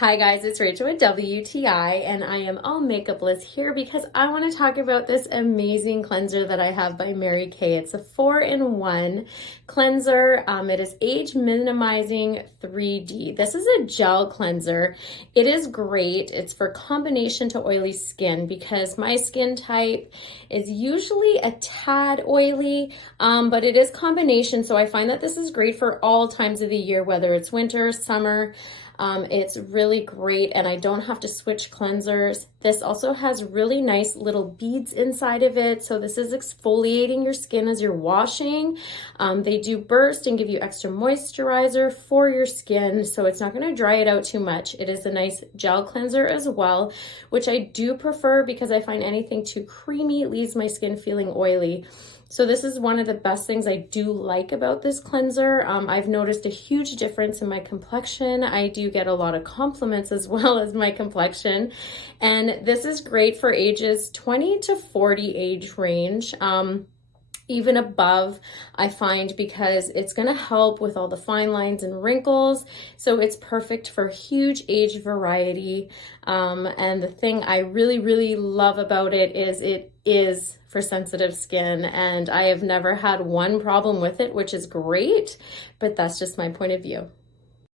Hi guys, it's Rachel with WTI and I am all makeupless here because I want to talk about this amazing cleanser that I have by Mary Kay. It's a 4-in-1 cleanser. It is age minimizing 3D. This is a gel cleanser. It is great. It's for combination to oily skin because my skin type is usually a tad oily, but it is combination. So I find that this is great for all times of the year, whether it's winter, summer. It's really great and I don't have to switch cleansers. This also has really nice little beads inside of it. So this is exfoliating your skin as you're washing. They do burst and give you extra moisturizer for your skin. So it's not going to dry it out too much. It is a nice gel cleanser as well, which I do prefer because I find anything too creamy leaves my skin feeling oily. So this is one of the best things I do like about this cleanser. I've noticed a huge difference in my complexion. I do get a lot of compliments as well as my complexion. And this is great for ages 20 to 40 age range. Even above, I find, because it's going to help with all the fine lines and wrinkles. So it's perfect for huge age variety. And the thing I really love about it is for sensitive skin. And I have never had one problem with it, which is great, but that's just my point of view.